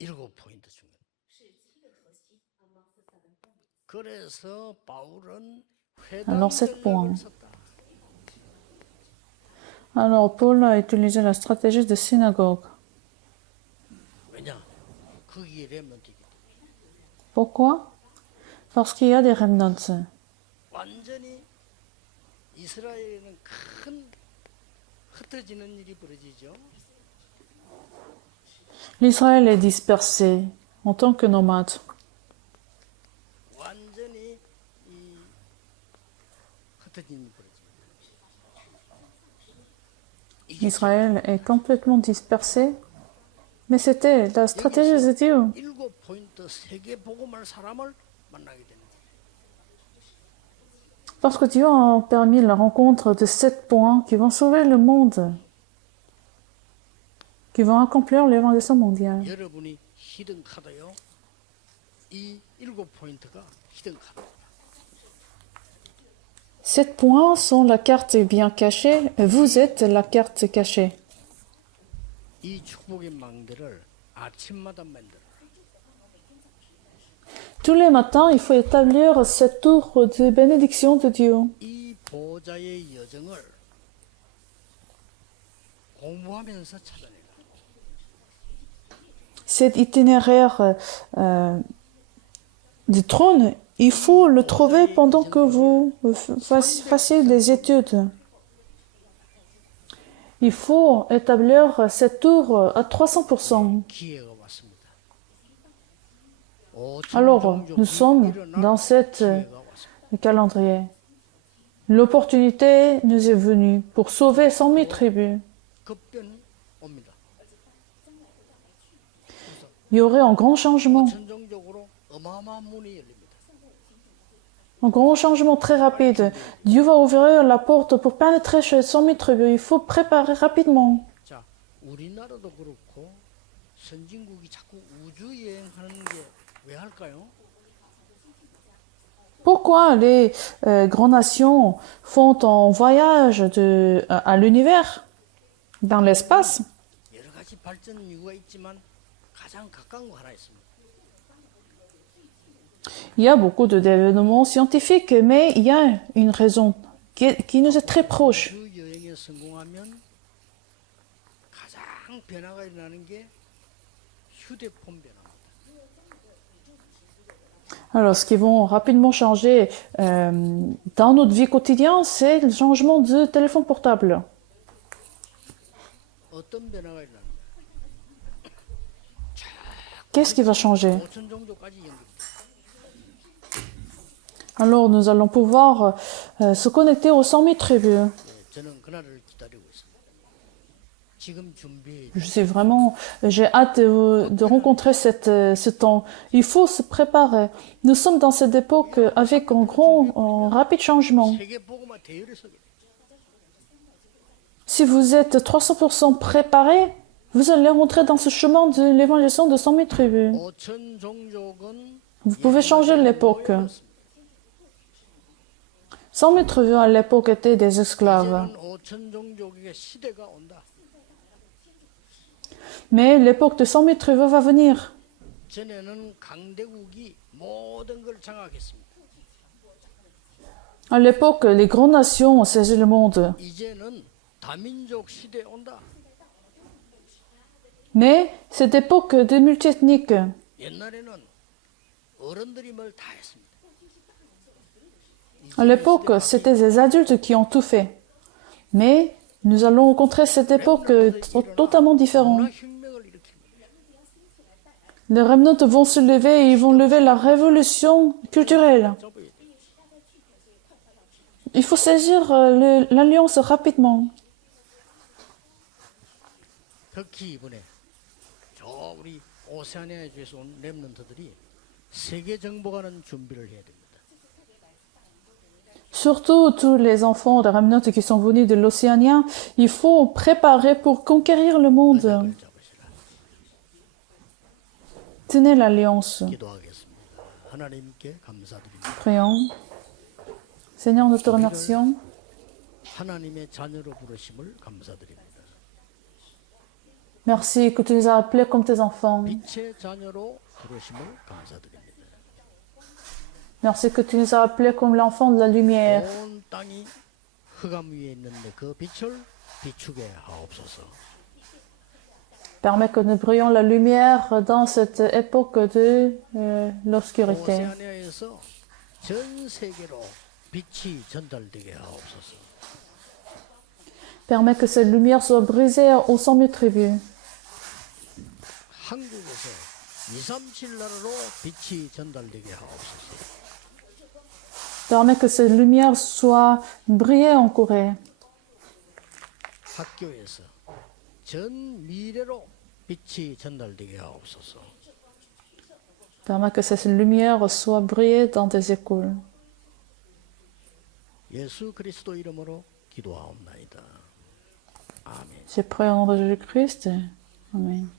일곱 포인트 중에. 그래서 바울은 Alors, 회당 7 전략을 points. 썼다. Alors, Paul a utilisé la stratégie de synagogue. 왜냐? 거기에 렘넌트이기 때문에. Pourquoi? Parce qu'il y a des remnants. 완전히 이스라엘에는 큰 흩어지는 일이 벌어지죠. L'Israël est dispersé en tant que nomade. 완전히 이 흩어진 일이 벌어집니다. Israël est complètement dispersé. Mais c'était la stratégie de Dieu. 일곱 포인트 세계 복음할 사람을 만나게 되는 거예요. Parce que Dieu a permis la rencontre de 7 points qui vont sauver le monde, qui vont accomplir l'évangile mondial. 여러분이 히든 카드요. 이 일곱 포인트가 히든 카드. 7 points sont la carte bien cachée, et vous êtes la carte cachée. 이 축복의 망대를 아침마다 만들어. Tous les matins, il faut établir cette tour de bénédiction de Dieu. 이 보좌의 여정을 공부하면서 찾아내라. Cet itinéraire du trône, il faut le trouver pendant que vous fassiez des études. Il faut établir cette tour à 300%. 기회가 왔습니다. Alors, nous sommes dans cette calendrier. L'opportunité nous est venue pour sauver 100 000 tribus. 급변 옵니다. Il y aurait un grand changement. 천정적으로 어마어마한 문이 열립니다. Un grand changement très rapide. Dieu va ouvrir la porte pour pénétrer chez 100 000 tribus. Il faut préparer rapidement. 자, 우리나라도 그렇고 선진국이 자꾸 우주 여행하는 게 왜 할까요? Pourquoi les grandes nations font un voyage à l'univers, dans l'espace? 여러 가지 발전 이유가 있지만 가장 가까운 거 하나 있습니다. Il y a beaucoup d'événements scientifiques, mais il y a une raison qui nous est très proche. 우주 여행에 성공하면 가장 변화가 일어나는 게 휴대폰 변화입니다. Alors, ce qui va rapidement changer dans notre vie quotidienne, c'est le changement de téléphone portable. 어떤 변화가 일어나는가? Qu'est-ce qui va changer? 5천 종족까지 연결돼. Alors, nous allons pouvoir se connecter aux 100 000 tribus. 저는 그날을 기다리고 있습니다. 지금 준비해. J'ai hâte de rencontrer ce temps. Il faut se préparer. Nous sommes dans cette époque avec un rapide changement. 세계 복음화 대열에 서게 돼. Si vous êtes 300% préparé, vous allez rentrer dans ce chemin de l'évangélisation de 100 000 tribus. 5천 종족은 Vous pouvez changer l'époque. 100 000 tribus à l'époque étaient des esclaves. 이제는 5천 종족의 시대가 온다. Mais l'époque de 100 000 tribus va venir. 전에는 강대국이 모든 걸 장악했습니다. À l'époque, les grandes nations ont saisi le monde. 이제는 다민족 시대 온다. Mais cette époque de multiethnique, 옛날에는 어른들이 뭘 다 했습니다. à l'époque, c'était des adultes qui ont tout fait. Mais nous allons rencontrer cette époque totalement différente. 문화혁명을 일으킵니다. Les remnants vont se lever et ils vont lever la révolution culturelle. Il faut saisir l'alliance rapidement. 특히 이번에 저 우리 오세아니아에서 온 렘넌트들이 세계 정복하는 준비를 해야 됩니다. Surtout tous les enfants de remnants qui sont venus de l'Océanie, il faut préparer pour conquérir le monde. 잡으시라. Tenez l'alliance. 기도하겠습니다. 하나님께 감사드립니다. Prions. Seigneur, nous te remercions. 하나님의 자녀로 부르심을 감사드립니다. Merci que tu nous as appelés comme tes enfants. 빛의 자녀로 부르심을 감사드립니다. Merci que tu nous as appelés comme l'enfant de la lumière. 온 땅이 흑암 위에 있는데 그 빛을 비추게 하옵소서. Permets que nous brillons la lumière dans cette époque de l'obscurité. 오세아니아에서 전 세계로 빛이 전달되게 하옵소서. Permets que cette lumière soit brisée aux 100 000 tribus. 한국에서 237 나라로 빛이 전달되게 하옵소서. Permets que cette lumière soit brillée en Corée. 학교에서 전 미래로 빛이 전달되게 하옵소서. Permets que cette lumière soit brillée dans des écoles. 예수 그리스도 이름으로 기도하옵나이다. 아멘. J'ai prié au nom de Jésus-Christ. Amen.